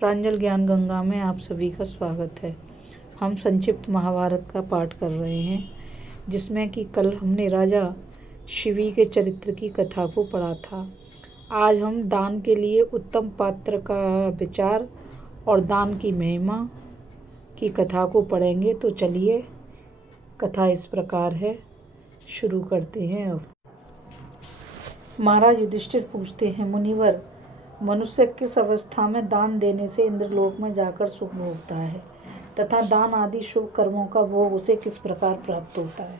प्रांजल ज्ञान गंगा में आप सभी का स्वागत है। हम संक्षिप्त महाभारत का पाठ कर रहे हैं, जिसमें कि कल हमने राजा शिवी के चरित्र की कथा को पढ़ा था। आज हम दान के लिए उत्तम पात्र का विचार और दान की महिमा की कथा को पढ़ेंगे। तो चलिए, कथा इस प्रकार है, शुरू करते हैं। अब महाराज युधिष्ठिर पूछते हैं, मुनिवर, मनुष्य किस अवस्था में दान देने से इंद्रलोक में जाकर सुख भोगता है तथा दान आदि शुभ कर्मों का भोग उसे किस प्रकार प्राप्त होता है।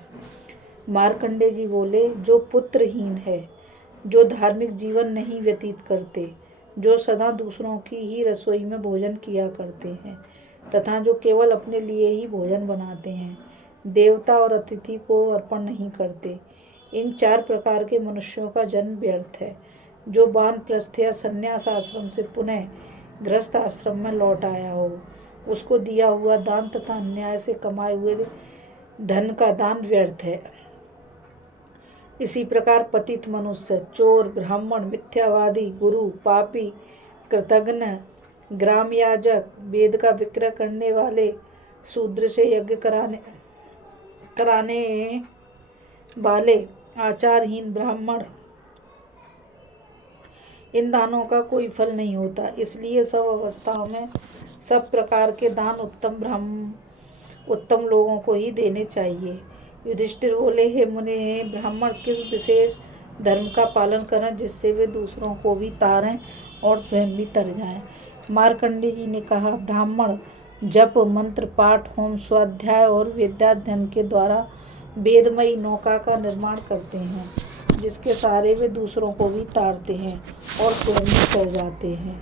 मार्कंडेय जी बोले, जो पुत्रहीन है, जो धार्मिक जीवन नहीं व्यतीत करते, जो सदा दूसरों की ही रसोई में भोजन किया करते हैं तथा जो केवल अपने लिए ही भोजन बनाते हैं, देवता और अतिथि को अर्पण नहीं करते, इन 4 प्रकार के मनुष्यों का जन्म व्यर्थ है। जो वानप्रस्थ या संन्यास आश्रम से पुनः गृहस्थ आश्रम में लौट आया हो, उसको दिया हुआ दान तथा अन्याय से कमाए हुए धन का दान व्यर्थ है। इसी प्रकार पतित मनुष्य, चोर, ब्राह्मण, मिथ्यावादी, गुरु, पापी, कृतघ्न, ग्राम याजक, वेद का विक्रय करने वाले, शूद्र से यज्ञ कराने वाले, आचारहीन ब्राह्मण, इन दानों का कोई फल नहीं होता। इसलिए सब अवस्थाओं में सब प्रकार के दान उत्तम लोगों को ही देने चाहिए। युधिष्ठिर बोले, हे मुने, ब्राह्मण किस विशेष धर्म का पालन करें जिससे वे दूसरों को भी तारें और स्वयं भी तर जाएं। मार्कंडेय जी ने कहा, ब्राह्मण जप, मंत्र पाठ, होम, स्वाध्याय और वेदाध्ययन के द्वारा वेदमयी नौका का निर्माण करते हैं, जिसके सहारे वे दूसरों को भी तारते हैं और स्वयं भी तर जाते हैं।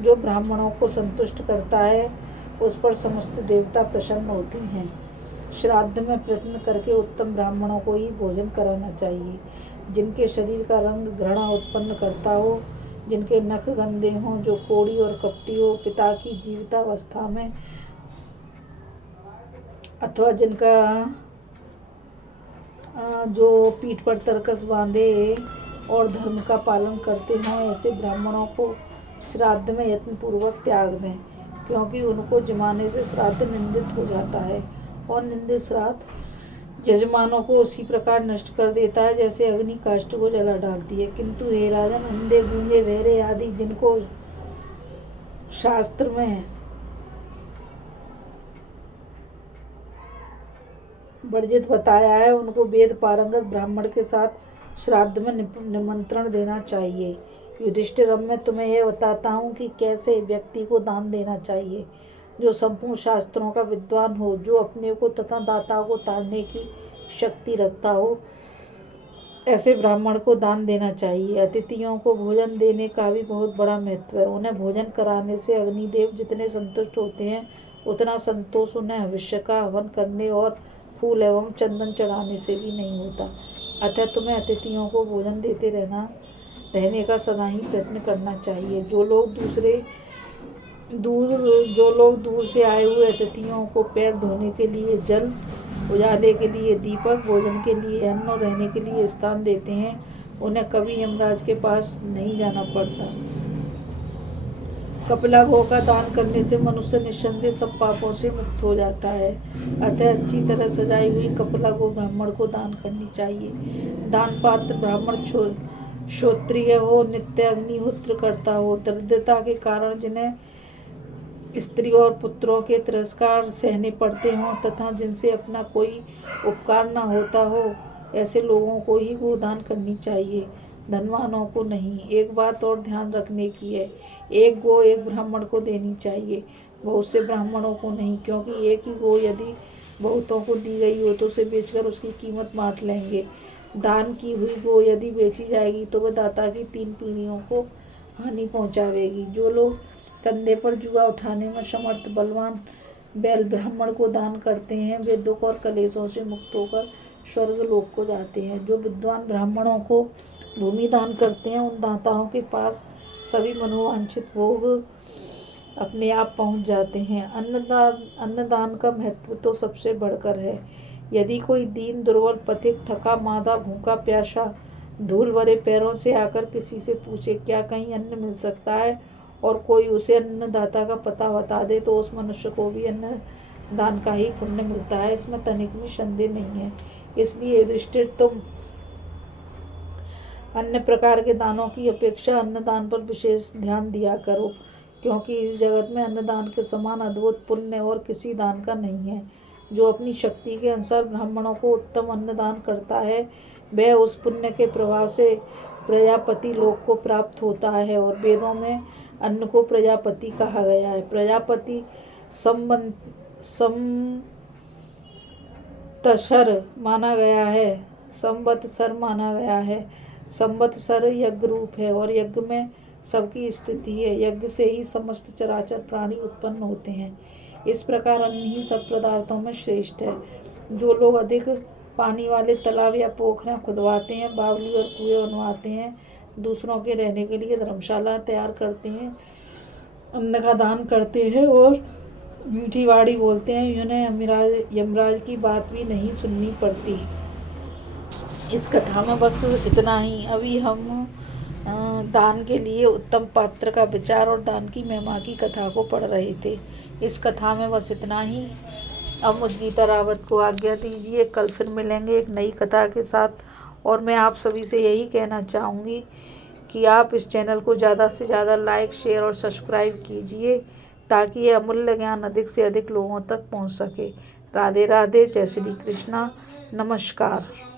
जो ब्राह्मणों को संतुष्ट करता है, उस पर समस्त देवता प्रसन्न होते हैं। श्राद्ध में प्रयत्न करके उत्तम ब्राह्मणों को ही भोजन कराना चाहिए। जिनके शरीर का रंग घृणा उत्पन्न करता हो, जिनके नख गंदे हों, जो कोढ़ी और कपटी हो, पिता की जीवितावस्था में, अथवा जिनका जो पीठ पर तरकस बांधे और धर्म का पालन करते हों, ऐसे ब्राह्मणों को श्राद्ध में यत्नपूर्वक त्याग दें, क्योंकि उनको जमाने से श्राद्ध निंदित हो जाता है और निंदित श्राद्ध यजमानों को उसी प्रकार नष्ट कर देता है जैसे अग्नि काष्ठ को जला डालती है। किंतु हे राजन, अंधे, गूंगे, बहरे आदि जिनको शास्त्र में वर्जित बताया है, उनको वेद पारंगत ब्राह्मण के साथ श्राद्ध में निमंत्रण देना चाहिए। युधिष्ठिर, अब मैं तुम्हें यह बताता हूँ कि कैसे व्यक्ति को दान देना चाहिए। जो संपूर्ण शास्त्रों का विद्वान हो, जो अपने को तथा दाता को तारने की शक्ति रखता हो, ऐसे ब्राह्मण को दान देना चाहिए। अतिथियों को भोजन देने का भी बहुत बड़ा महत्व है। उन्हें भोजन कराने से अग्निदेव जितने संतुष्ट होते हैं, उतना संतोष उन्हें भविष्य का हवन करने और फूल एवं चंदन चढ़ाने से भी नहीं होता। अतः तुम्हें अतिथियों को भोजन देते रहने का सदा ही प्रयत्न करना चाहिए। जो लोग दूर से आए हुए अतिथियों को पैर धोने के लिए जल, उजाले के लिए दीपक, भोजन के लिए अन्न और रहने के लिए स्थान देते हैं, उन्हें कभी यमराज के पास नहीं जाना पड़ता। कपिला गो का दान करने से मनुष्य निस्संदेह सब पापों से मुक्त हो जाता है। अतः अच्छी तरह सजाई हुई कपिला गो ब्राह्मण को दान करनी चाहिए। दान पात्र ब्राह्मण क्षत्रिय हो, नित्य अग्निहोत्र करता हो, दरिद्रता के कारण जिन्हें स्त्री और पुत्रों के तिरस्कार सहने पड़ते हों तथा जिनसे अपना कोई उपकार न होता हो, ऐसे लोगों को ही गोदान करनी चाहिए, धनवानों को नहीं। एक बात और ध्यान रखने की है, एक गो एक ब्राह्मण को देनी चाहिए, बहुत से ब्राह्मणों को नहीं, क्योंकि एक ही गो यदि बहुतों को दी गई हो तो उसे बेचकर उसकी कीमत बांट लेंगे। दान की हुई गो यदि बेची जाएगी तो वह दाता की 3 पीढ़ियों को हानि पहुंचावेगी। जो लोग कंधे पर जुआ उठाने में समर्थ बलवान बैल ब्राह्मण को दान करते हैं, वे दुख और कलेशों से मुक्त होकर स्वर्ग लोक को जाते हैं। जो विद्वान ब्राह्मणों को भूमि दान करते हैं, उन दाताओं के पास सभी मनोवांछित भोग अपने आप पहुंच जाते हैं। अन्नदान का महत्व तो सबसे बढ़कर है। यदि कोई दीन, दुर्बल, पथिक, थका मांदा, भूखा प्यासा, धूल भरे पैरों से आकर किसी से पूछे, क्या कहीं अन्न मिल सकता है, और कोई उसे अन्नदाता का पता बता दे तो उस मनुष्य को भी अन्न दान का ही पुण्य मिलता है, इसमें तनिक भी संदेह नहीं है। इसलिए युधिष्ठिर, तुम अन्य प्रकार के दानों की अपेक्षा अन्नदान पर विशेष ध्यान दिया करो, क्योंकि इस जगत में अन्नदान के समान अद्भुत पुण्य और किसी दान का नहीं है। जो अपनी शक्ति के अनुसार ब्राह्मणों को उत्तम अन्नदान करता है, वह उस पुण्य के प्रभाव से प्रजापति लोक को प्राप्त होता है। और वेदों में अन्न को प्रजापति कहा गया है। प्रजापति संवत्सर माना गया है। संवत्सर यज्ञ रूप है और यज्ञ में सबकी स्थिति है। यज्ञ से ही समस्त चराचर प्राणी उत्पन्न होते हैं। इस प्रकार अन्न ही सब पदार्थों में श्रेष्ठ है। जो लोग अधिक पानी वाले तालाब या पोखरें खुदवाते हैं, बावली और कुएं बनवाते हैं, दूसरों के रहने के लिए धर्मशाला तैयार करते हैं, अन्न का दान करते हैं और मीठी वाणी बोलते हैं, उन्हें यमराज की बात भी नहीं सुननी पड़ती। इस कथा में बस इतना ही। अभी हम दान के लिए उत्तम पात्र का विचार और दान की महिमा की कथा को पढ़ रहे थे। इस कथा में बस इतना ही। अब मुझ गीता रावत को आज्ञा दीजिए। कल फिर मिलेंगे एक नई कथा के साथ। और मैं आप सभी से यही कहना चाहूँगी कि आप इस चैनल को ज़्यादा से ज़्यादा लाइक, शेयर और सब्सक्राइब कीजिए, ताकि ये अमूल्य ज्ञान अधिक से अधिक लोगों तक पहुँच सके। राधे राधे। जय श्री कृष्णा। नमस्कार।